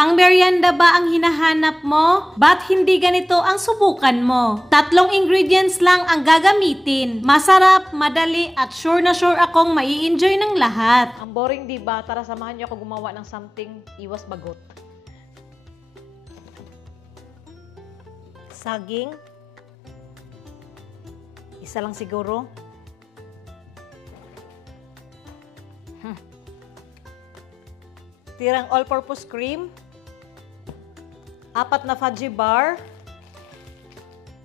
Pang-merienda ba ang hinahanap mo? Ba't hindi ganito ang subukan mo? 3 ingredients lang ang gagamitin. Masarap, madali, at sure na sure akong mai-enjoy ng lahat. Ang boring, diba? Tara, samahan niyo ako gumawa ng something iwas bagot. Saging. Isa lang siguro. Tirang all-purpose cream. 4 na fudgy bar.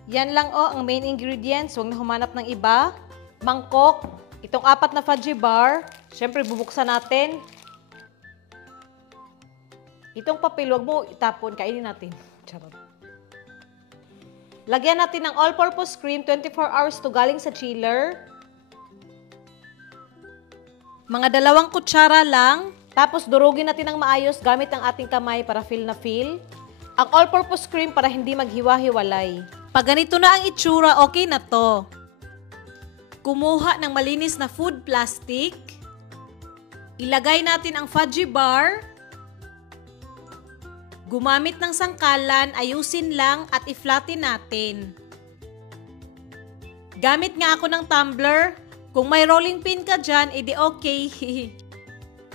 Yan lang ang main ingredients. Huwag na humanap ng iba. Mangkok. Itong 4 na fudgy bar. Siyempre, bubuksan natin. Itong papel, huwag mo itapon. Kainin natin. Charot. Lagyan natin ng all-purpose cream. 24 hours to galing sa chiller. Mga 2 kutsara lang. Tapos, durugin natin ng maayos gamit ang ating kamay para feel na feel. Ang all-purpose cream para hindi maghiwa-hiwalay. Pag ganito na ang itsura, okay na to. Kumuha ng malinis na food plastic. Ilagay natin ang fudgy bar. Gumamit ng sangkalan, ayusin lang at i-flatten natin. Gamit nga ako ng tumbler. Kung may rolling pin ka dyan, edi okay.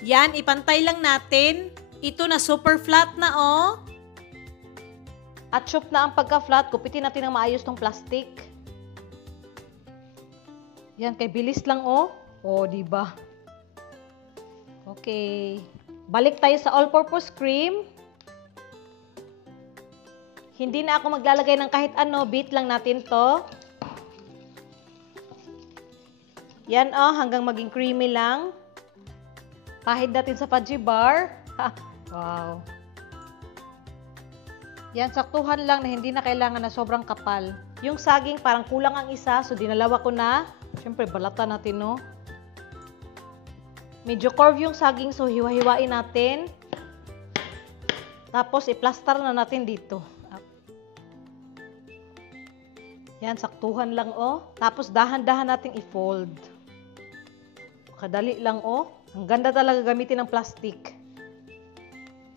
Yan, ipantay lang natin. Ito na super flat na, oh. At chop na ang pagka-flat. Kupitin natin ng maayos tong plastic. Yan, kay bilis lang, oh. Oh, diba? Okay. Balik tayo sa all-purpose cream. Hindi na ako maglalagay ng kahit ano. Beat lang natin to. Yan, oh. Hanggang maging creamy lang. Pahid natin sa fudgy bar. Ha, wow. Yan, saktuhan lang na hindi na kailangan na sobrang kapal. Yung saging parang kulang ang isa, so dinalawa ko na. Siyempre, balatan natin, no? Medyo curve yung saging, so hiwa-hiwain natin. Tapos, i-plaster na natin dito. Yan, saktuhan lang, oh. Tapos, dahan-dahan natin i-fold. Kadali lang, oh. Ang ganda talaga gamitin ng plastic.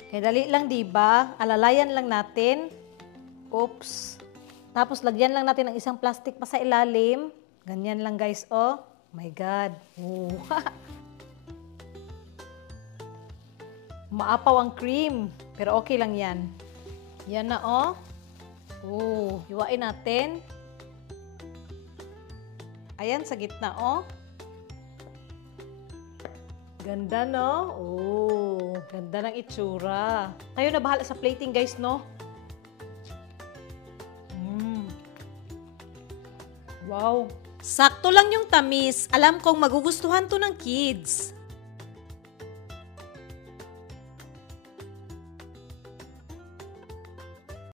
Kaya dali lang, diba? Alalayan lang natin. Oops. Tapos, lagyan lang natin ng isang plastic pa sa ilalim. Ganyan lang, guys, oh. My God. Oh. Maapaw ang cream. Pero okay lang yan. Yan na, oh. Oh. Hiwain natin. Ayan, sa gitna, oh. Ganda, no? Oh, ganda ng itsura. Kayo na bahala sa plating, guys, no? Wow. Sakto lang yung tamis. Alam kong magugustuhan to ng kids.